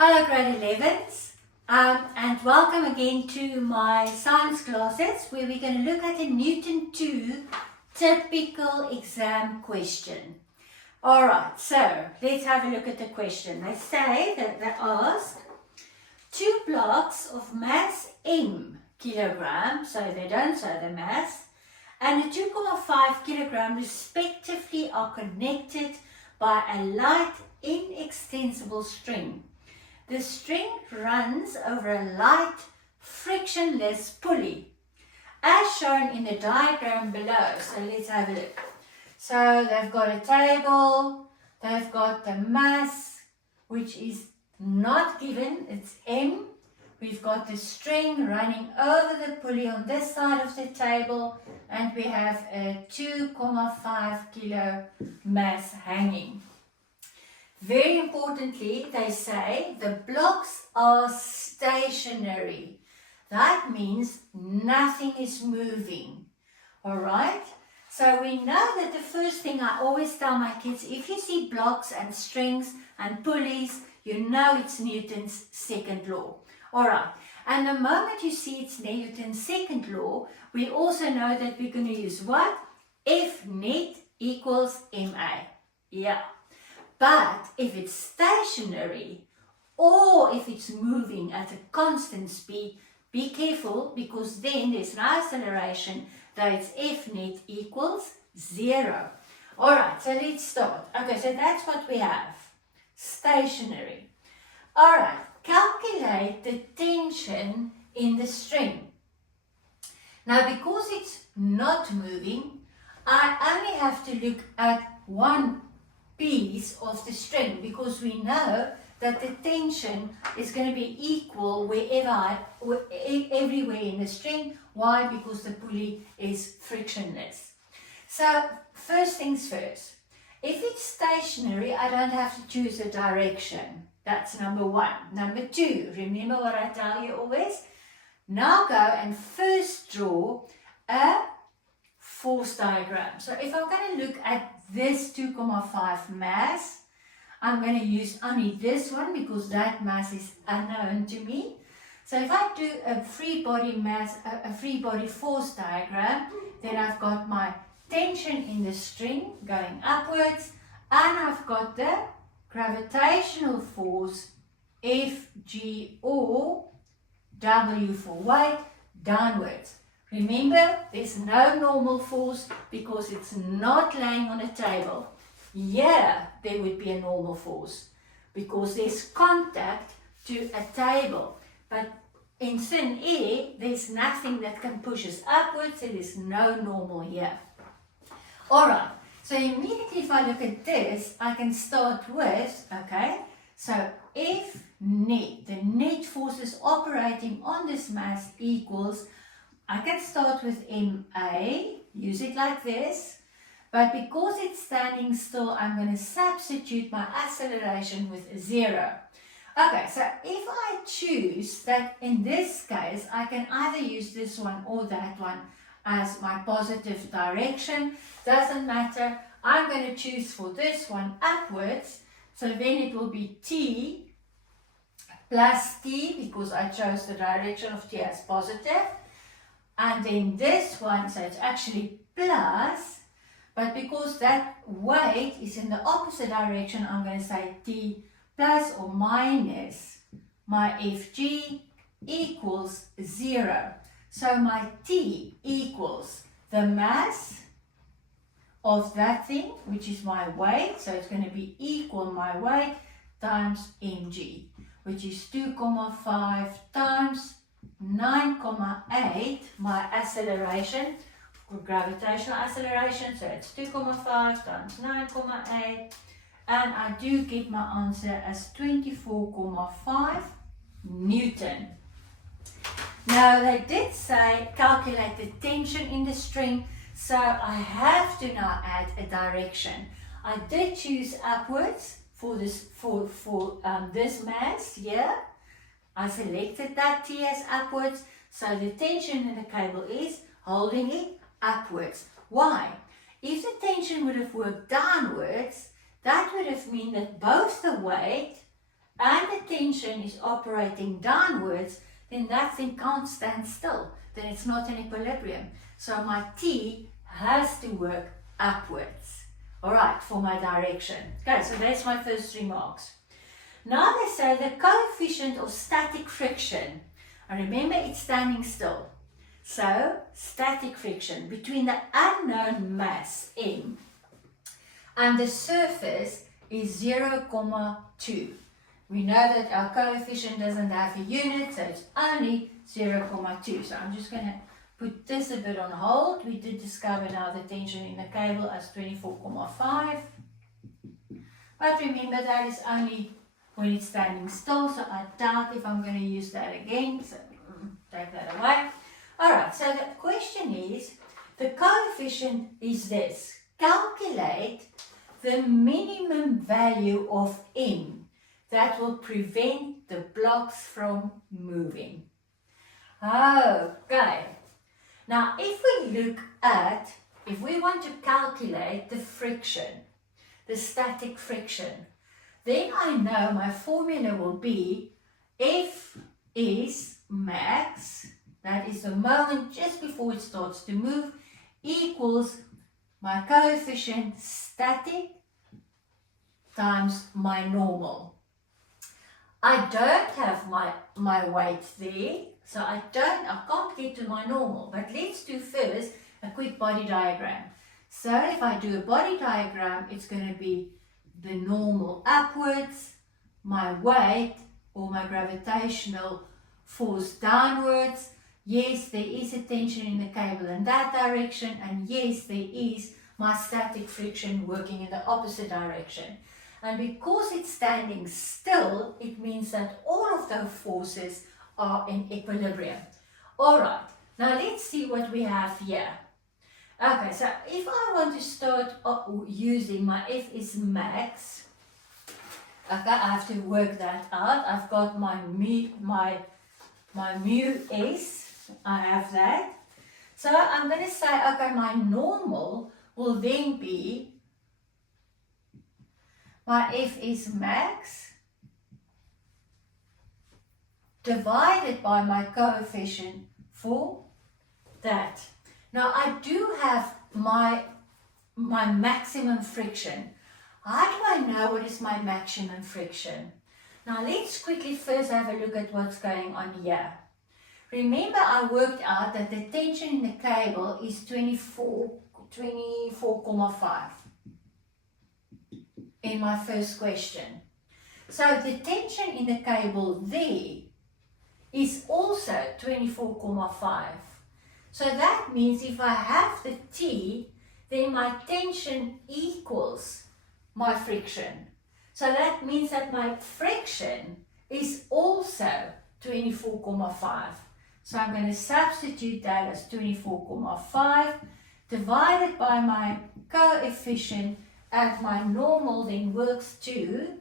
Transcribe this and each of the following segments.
Hello grade 11s and welcome again to my science classes where we're going to look at a Newton 2 typical exam question. Alright, so let's have a look at the question. They say that they ask 2 blocks of mass m kilogram, so they don't say the mass, and a 2.5 kilogram respectively are connected by a light inextensible string. The string runs over a light frictionless pulley as shown in the diagram below. So let's have a look. So they've got a table, they've got the mass which is not given, it's m. We've got the string running over the pulley on this side of the table, and we have a 2.5 kilo mass hanging. Very importantly, they say the blocks are stationary. That means nothing is moving. Alright? So we know that the first thing I always tell my kids, if you see blocks and strings and pulleys, you know it's Newton's second law. Alright, and the moment you see it's Newton's second law, we also know that we're going to use what? F net equals ma. Yeah. But if it's stationary or if it's moving at a constant speed, be careful because then there's an acceleration that it's F net equals 0. Alright, so let's start. Okay, so that's what we have. Stationary. Alright, calculate the tension in the string. Now because it's not moving, I only have to look at one piece of the string because we know that the tension is going to be equal everywhere in the string. Why? Because the pulley is frictionless. So first things first, if it's stationary, I don't have to choose a direction. That's number one. Number two, remember what I tell you always? Now go and first draw a force diagram. So if I'm going to look at this 2.5 mass, I'm going to use only this one because that mass is unknown to me. So if I do a free body mass, a free body force diagram, then I've got my tension in the string going upwards, and I've got the gravitational force Fg or W for weight downwards. Remember, there's no normal force because it's not laying on a table. Here, there would be a normal force because there's contact to a table. But in thin air, there's nothing that can push us upwards, so there's no normal here. Alright, so immediately if I look at this, I can start with, okay, so F net, the net forces operating on this mass equals, I can start with MA, use it like this, but because it's standing still, I'm going to substitute my acceleration with 0. Okay, so if I choose that in this case, I can either use this one or that one as my positive direction, doesn't matter. I'm going to choose for this one upwards, so then it will be T plus T because I chose the direction of T as positive. And then this one, so it's actually plus, but because that weight is in the opposite direction, I'm going to say T plus or minus my Fg equals 0. So my T equals the mass of that thing, which is my weight, so it's going to be equal my weight times mg, which is 2.5 times 9.8, my acceleration, or gravitational acceleration, so it's 2.5 times 9.8, and I do get my answer as 24.5 Newton. Now they did say calculate the tension in the string, so I have to now add a direction. I did choose upwards for this this mass here. I selected that T as upwards, so the tension in the cable is holding it upwards. Why? If the tension would have worked downwards, that would have meant that both the weight and the tension is operating downwards, then that thing can't stand still. Then it's not in equilibrium. So my T has to work upwards. All right, for my direction. Okay, so that's my first 3 marks. Now they say the coefficient of static friction, and remember it's standing still. So static friction between the unknown mass M and the surface is 0,2. We know that our coefficient doesn't have a unit, so it's only 0,2. So I'm just going to put this a bit on hold. We did discover now the tension in the cable as 24,5. But remember that is only when it's standing still, so I doubt if I'm going to use that again. So take that away. Alright, so the question is, the coefficient is this. Calculate the minimum value of M that will prevent the blocks from moving. Okay. Now, if we want to calculate the friction, the static friction, then I know my formula will be F is max, that is the moment just before it starts to move, equals my coefficient static times my normal. I don't have my weight there, so I can't get to my normal. But let's do first a quick body diagram. So if I do a body diagram, it's going to be the normal upwards, my weight or my gravitational force downwards. Yes, there is a tension in the cable in that direction, and yes, there is my static friction working in the opposite direction. And because it's standing still, it means that all of those forces are in equilibrium. Alright, now let's see what we have here. Okay, so if I want to start using my F is max, okay, I have to work that out. I've got my mu S, I have that. So I'm going to say, okay, my normal will then be my F is max divided by my coefficient for that. Now I do have my maximum friction. How do I know what is my maximum friction? Now let's quickly first have a look at what's going on here. Remember, I worked out that the tension in the cable is 24,5 in my first question. So the tension in the cable there is also 24,5. So that means if I have the T, then my tension equals my friction. So that means that my friction is also 24,5. So I'm going to substitute that as 24,5 divided by my coefficient, and my normal then works to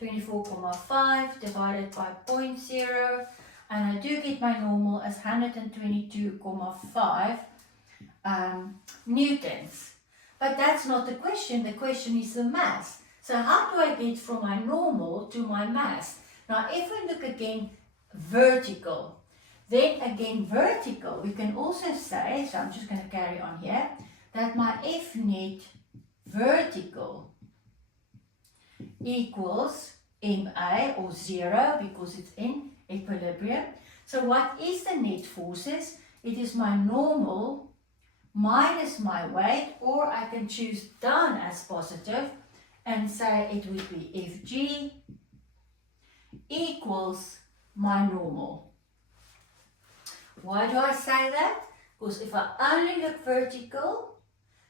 24,5 divided by 0.0, and I do get my normal as 122,5 newtons. But that's not the question. The question is the mass. So how do I get from my normal to my mass? Now if we look again vertical, then again vertical, we can also say, so I'm just going to carry on here, that my F net vertical equals MA, or 0, because it's in equilibrium. So what is the net forces? It is my normal minus my weight, or I can choose down as positive and say it would be Fg equals my normal. Why do I say that? Because if I only look vertical,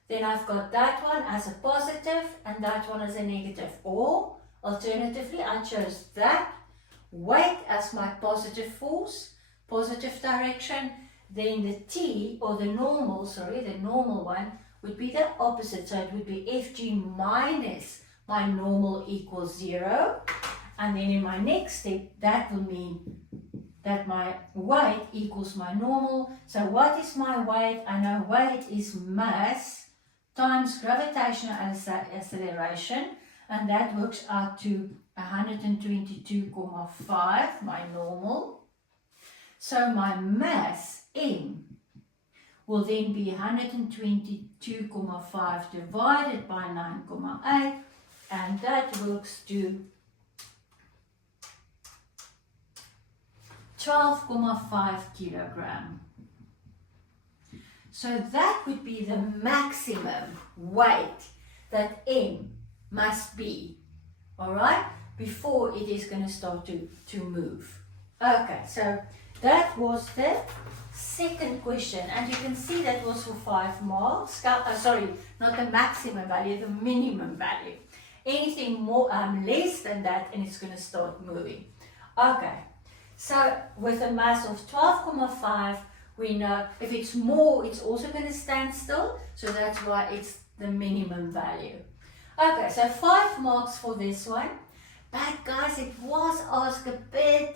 then I've got that one as a positive and that one as a negative. Or alternatively, I chose that weight as my positive force, positive direction. Then the T, or the normal one would be the opposite. So it would be Fg minus my normal equals 0. And then in my next step, that will mean that my weight equals my normal. So what is my weight? I know weight is mass times gravitational acceleration, and that works out to 122.5, my normal. So my mass M will then be 122.5 divided by 9.8, and that works to 12.5 kilogram. So that would be the maximum weight that M must be, all right, before it is going to start to move. Okay, so that was the second question, and you can see that was for 5 marks. Sorry, not the maximum value, the minimum value. Anything more less than that, and it's going to start moving. Okay, so with a mass of 12.5, we know if it's more, it's also going to stand still, so that's why it's the minimum value. Okay, so 5 marks for this one, but guys, it was asked a bit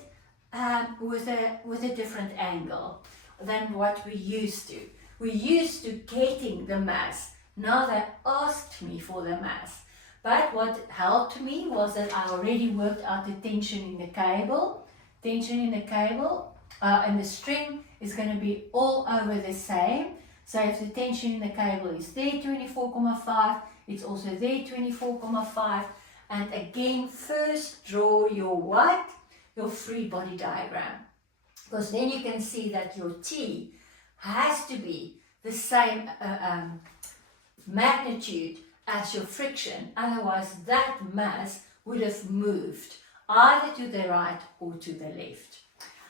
with a different angle than what we used to. We used to getting the mass. Now they asked me for the mass. But what helped me was that I already worked out the tension in the cable. Tension in the cable and the string is going to be all over the same. So if the tension in the cable is there 24.5, it's also there 24.5. And again, first draw your what? Your free body diagram. Because then you can see that your T has to be the same magnitude as your friction. Otherwise, that mass would have moved either to the right or to the left.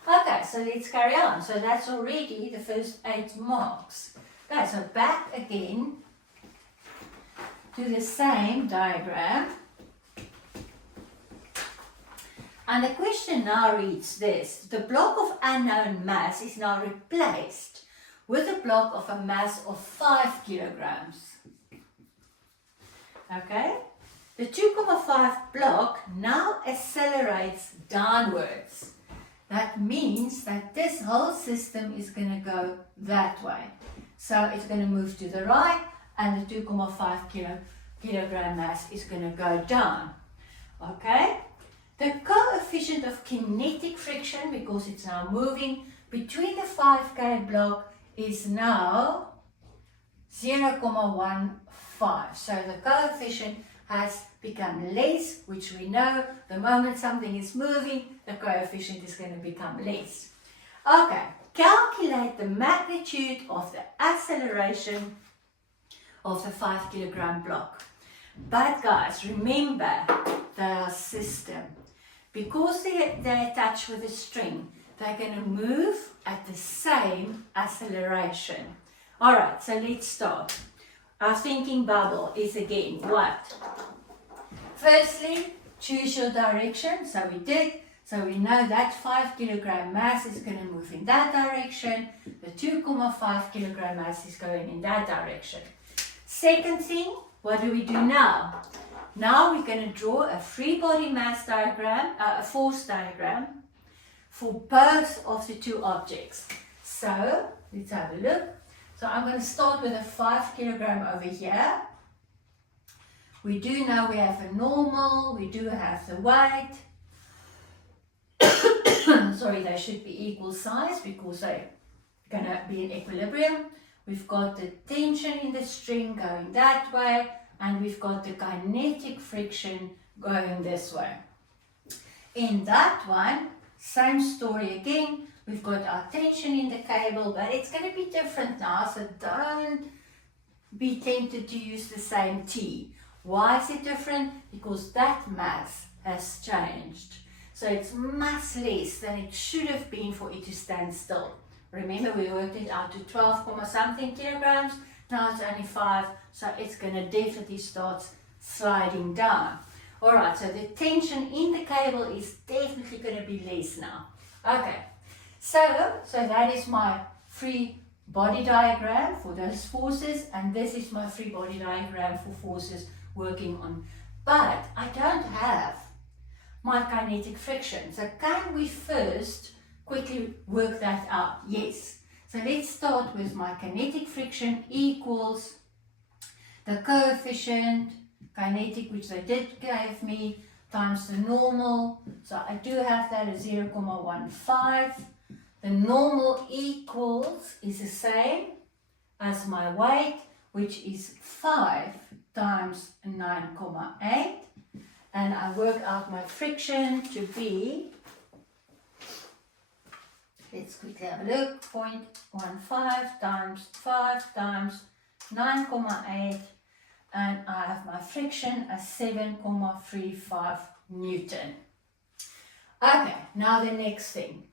Okay, so let's carry on. So that's already the first 8 marks. Okay, so back again to the same diagram. And the question now reads this: the block of unknown mass is now replaced with a block of a mass of 5 kilograms. Okay? The 2.5 block now accelerates downwards. That means that this whole system is going to go that way. So it's going to move to the right, and the 2.5 kilogram mass is going to go down. Okay? The coefficient of kinetic friction, because it's now moving between the 5K block, is now 0.15. So the coefficient has become less, which we know the moment something is moving, the coefficient is going to become less. Okay, calculate the magnitude of the acceleration of the 5 kilogram block. But guys, remember the system. Because they're attached with a string, they're going to move at the same acceleration. Alright, so let's start. Our thinking bubble is again what? Firstly, choose your direction. So we did. So we know that 5 kilogram mass is going to move in that direction. The 2.5 kilogram mass is going in that direction. Second thing, what do we do now? Now we're going to draw a free body mass diagram, a force diagram for both of the two objects. So let's have a look. So I'm going to start with a 5 kilogram over here. We do know we have a normal, we do have the weight. Sorry, they should be equal size because they're going to be in equilibrium. We've got the tension in the string going that way, and we've got the kinetic friction going this way. In that one, same story again. We've got our tension in the cable, but it's going to be different now, so don't be tempted to use the same T. Why is it different? Because that mass has changed. So it's much less than it should have been for it to stand still. Remember, we worked it out to 12 something kilograms. Now it's only 5, so it's going to definitely start sliding down. Alright, so the tension in the cable is definitely going to be less now. Okay, so that is my free body diagram for those forces, and this is my free body diagram for forces working on. But I don't have my kinetic friction, so can we first quickly work that out? Yes. So let's start with my kinetic friction equals the coefficient, kinetic, which they did give me, times the normal. So I do have that as 0,15. The normal equals is the same as my weight, which is 5 times 9,8. And I work out my friction to be, let's quickly have a look, 0.15 times 5 times 9,8, and I have my friction as 7,35 Newton. Okay, now the next thing.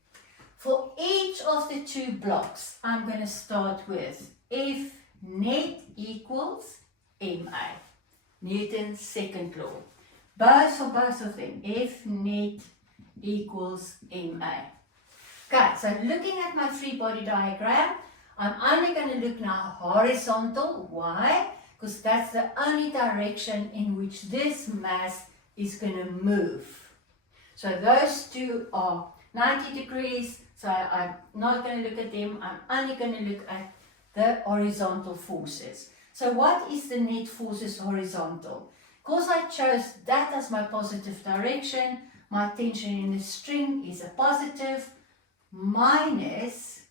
For each of the two blocks, I'm going to start with if net equals MA, Newton's second law. For both of them, if net equals MA. Okay, so looking at my free body diagram, I'm only going to look now horizontal. Why? Because that's the only direction in which this mass is going to move. So those two are 90 degrees, so I'm not going to look at them. I'm only going to look at the horizontal forces. So what is the net forces horizontal? Because I chose that as my positive direction, my tension in the string is a positive minus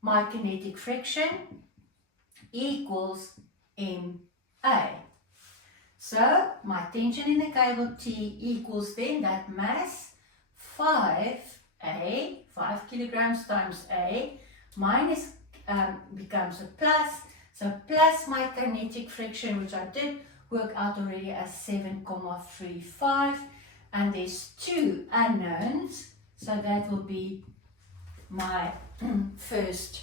my kinetic friction equals MA. So my tension in the cable T equals then that mass 5A, 5 kilograms times A, minus becomes a plus, so plus my kinetic friction, which I did work out already as 7,35, and there's two unknowns, so that will be my first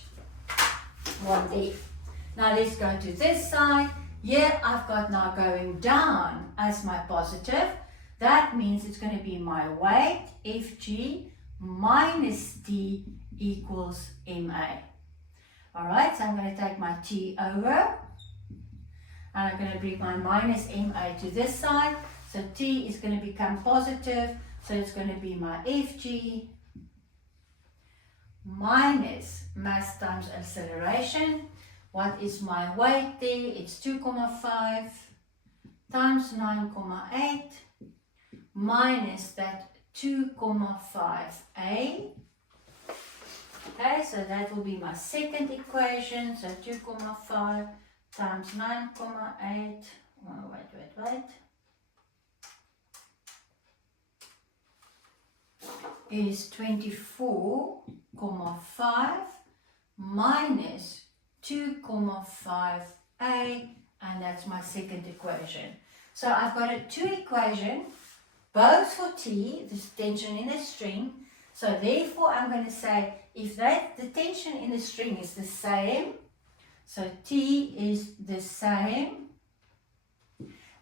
one there. Now let's go to this side. Here I've got now going down as my positive. That means it's going to be my weight, Fg, minus D equals MA. Alright, so I'm going to take my T over. And I'm going to bring my minus MA to this side. So T is going to become positive. So it's going to be my Fg minus mass times acceleration. What is my weight there? It's 2,5 times 9,8 minus that 2,5a. Okay, so that will be my second equation. So 2,5 times 9,8. Oh, wait. Is 24,5 minus 2,5a, and that's my second equation. So I've got a two equation, both for T, this tension in the string. So therefore I'm going to say if the tension in the string is the same, so T is the same,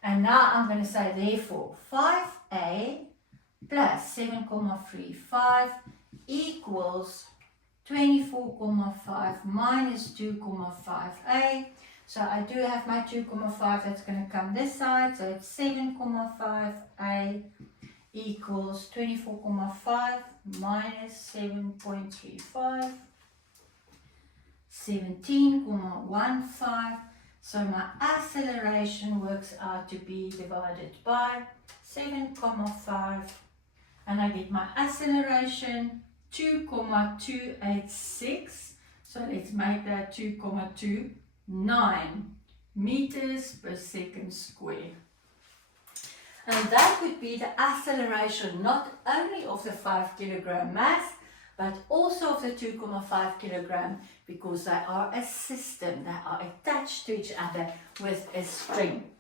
and now I'm going to say therefore 5a plus 7,35 equals 24,5 minus 2,5a. So I do have my 2,5 that's going to come this side, so it's 7,5a equals 24,5 minus 7.35, 17,15. So my acceleration works out to be divided by 7,5, and I get my acceleration 2,286. So let's make that 2,29 meters per second square. And that would be the acceleration not only of the 5 kilogram mass, but also of the 2,5 kilogram, because they are a system, they are attached to each other with a string.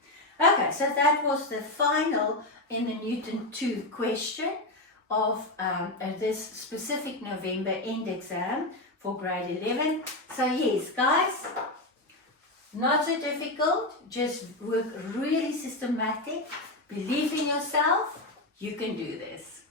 Okay, so that was the final in the Newton 2 question of this specific November end exam for grade 11. So yes, guys, not so difficult, just work really systematic, believe in yourself, you can do this.